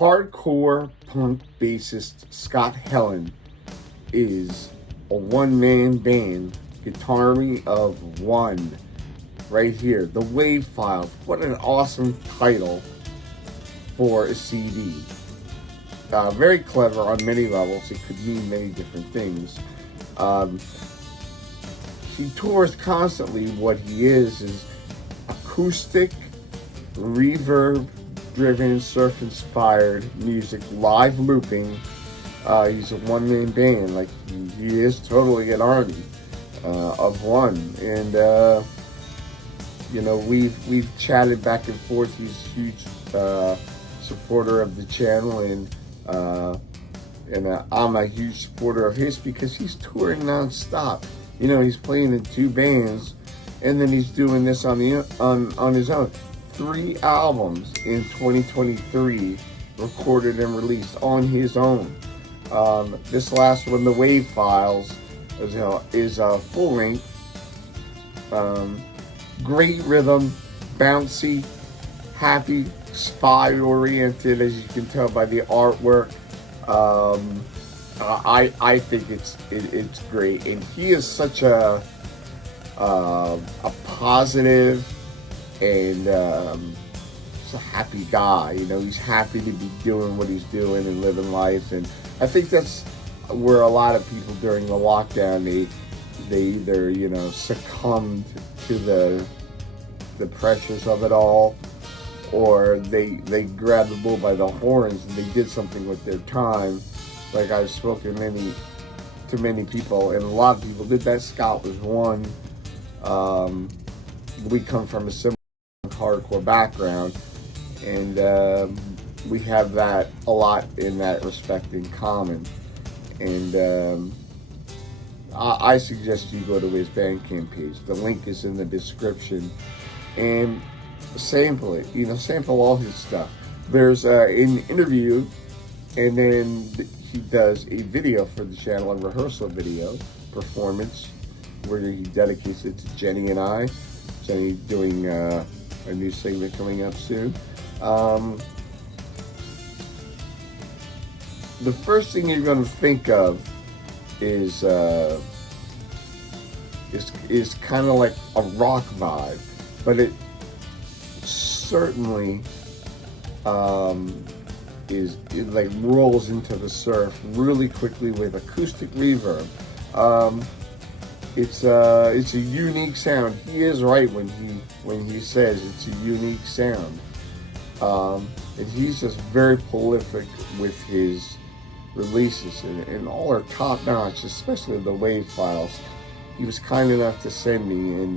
Hardcore punk bassist Scott Helen is a one-man band, Guitarmy of One, right here. The Wave Files. What an awesome title for a CD. Very clever on many levels. It could mean many different things. He tours constantly. What he is acoustic, reverb-driven, surf-inspired music, live looping. He's a one-man band. Like he is totally an army of one, and you know, we've chatted back and forth. He's a huge supporter of the channel, and I'm a huge supporter of his because he's touring non-stop. You know, he's playing in 2 bands, and then he's doing this on his own. 3 albums in 2023, recorded and released on his own. This last one, The Wave Files, is a full length. Great rhythm, bouncy, happy, spy oriented, as you can tell by the artwork. I think it's great, and he is such a positive and just a happy guy. You know, he's happy to be doing what he's doing and living life, and I think that's where a lot of people during the lockdown they either, you know, succumbed to the pressures of it all, or they grabbed the bull by the horns and they did something with their time. Like I've spoken to many people, and a lot of people did that. Scott was one. We come from a similar hardcore background, and we have that a lot in that respect in common. And I suggest you go to his Bandcamp page. The link is in the description, and sample it. You know, sample all his stuff. There's an interview, and then he does a video for the channel, a rehearsal video performance, where he dedicates it to Jenny and I. Jenny doing a new segment coming up soon. The first thing you're going to think of is kind of like a rock vibe, but it certainly it like rolls into the surf really quickly with acoustic reverb. It's a unique sound. He is right when he says it's a unique sound. And he's just very prolific with his releases, and all are top notch, especially the Wave Files. He was kind enough to send me, and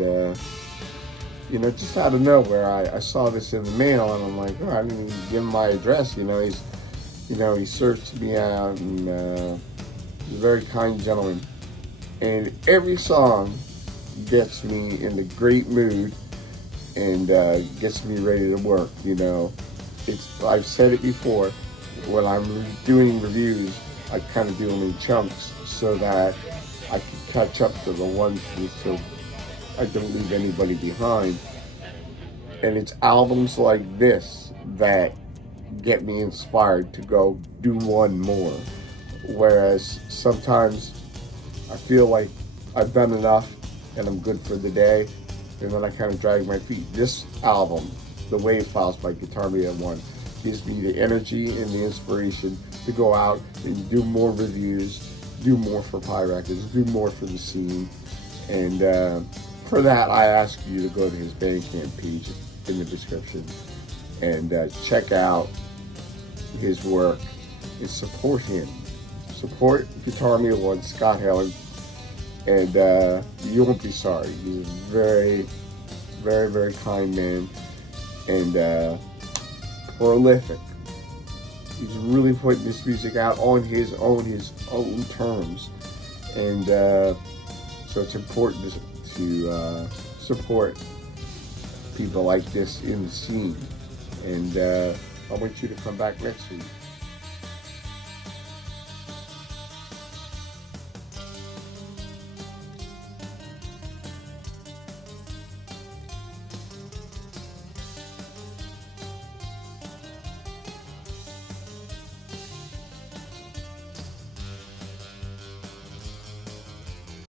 you know, just out of nowhere, I saw this in the mail, and I'm like, oh, I didn't even give him my address. You know, he searched me out, and he's a very kind gentleman. And every song gets me in a great mood and gets me ready to work. You know, I've said it before. When I'm doing reviews, I kind of do them in chunks so that I can catch up to the ones so I don't leave anybody behind. And it's albums like this that get me inspired to go do one more. Whereas sometimes I feel like I've done enough and I'm good for the day, and then I kind of drag my feet. This album, The Wave Files by Guitarmy of One, gives me the energy and the inspiration to go out and do more reviews, do more for Pie Records, do more for the scene. And for that, I ask you to go to his Bandcamp page in the description and check out his work and support him. Support Guitarmy of One, Scott Helen, and you won't be sorry. He's a very, very, very kind man, and prolific. He's really putting this music out on his own terms, and so it's important to support people like this in the scene. And I want you to come back next week.